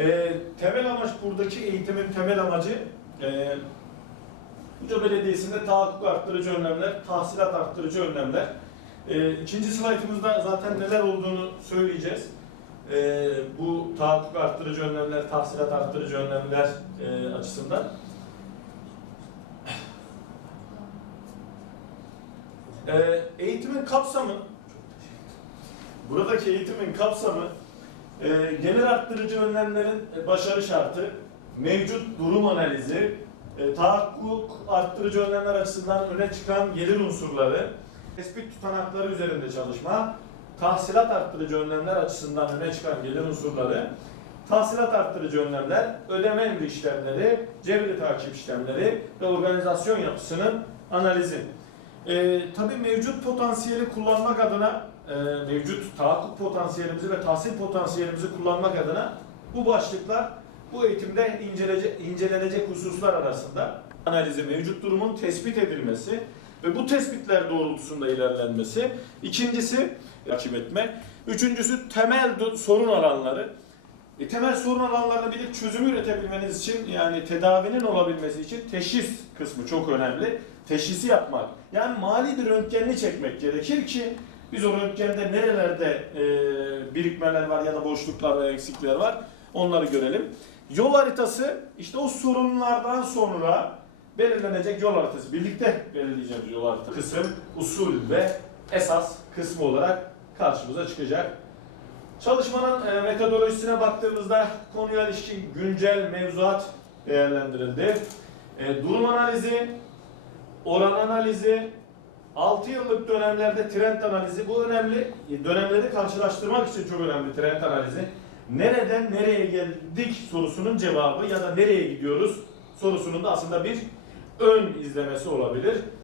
Ee, temel amaç buradaki eğitimin temel amacı e, Buca Belediyesi'nde tahakkuk arttırıcı önlemler, tahsilat arttırıcı önlemler. Ee, ikinci slaytımızda zaten neler olduğunu söyleyeceğiz. Ee, bu tahakkuk arttırıcı önlemler, tahsilat arttırıcı önlemler e, açısından. Ee, eğitimin kapsamı, buradaki eğitimin kapsamı, e, gelir arttırıcı önlemlerin e, başarı şartı, mevcut durum analizi, e, tahakkuk arttırıcı önlemler açısından öne çıkan gelir unsurları, tespit tutanakları üzerinde çalışma, tahsilat arttırıcı önlemler açısından öne çıkan gelir unsurları, tahsilat arttırıcı önlemler, ödeme emri işlemleri, cebri takip işlemleri ve organizasyon yapısının analizi. Ee, tabii mevcut potansiyeli kullanmak adına, e, mevcut tahakkuk potansiyelimizi ve tahsil potansiyelimizi kullanmak adına bu başlıklar bu eğitimde incelenecek, incelenecek hususlar arasında analizi, mevcut durumun tespit edilmesi ve bu tespitler doğrultusunda ilerlenmesi. İkincisi takip etme. Üçüncüsü temel sorun alanları. E, temel sorun alanlarını bilip çözümü üretebilmeniz için yani tedavinin olabilmesi için teşhis kısmı çok önemli. Teşhisi yapmak. Yani mali bir röntgenini çekmek gerekir ki biz o röntgende nerelerde e, birikmeler var ya da boşluklar ve eksikler var onları görelim. Yol haritası işte o sorunlardan sonra belirlenecek yol haritası. Birlikte belirleyeceğimiz yol haritası kısım, usul ve esas kısmı olarak karşımıza çıkacak. Çalışmanın e, metodolojisine baktığımızda konuya ilişkin güncel mevzuat değerlendirildi. E, durum analizi, oran analizi, 6 yıllık dönemlerde trend analizi bu önemli. E, Dönemleri karşılaştırmak için çok önemli trend analizi. Nereden nereye geldik sorusunun cevabı ya da nereye gidiyoruz sorusunun da aslında bir ön izlemesi olabilir.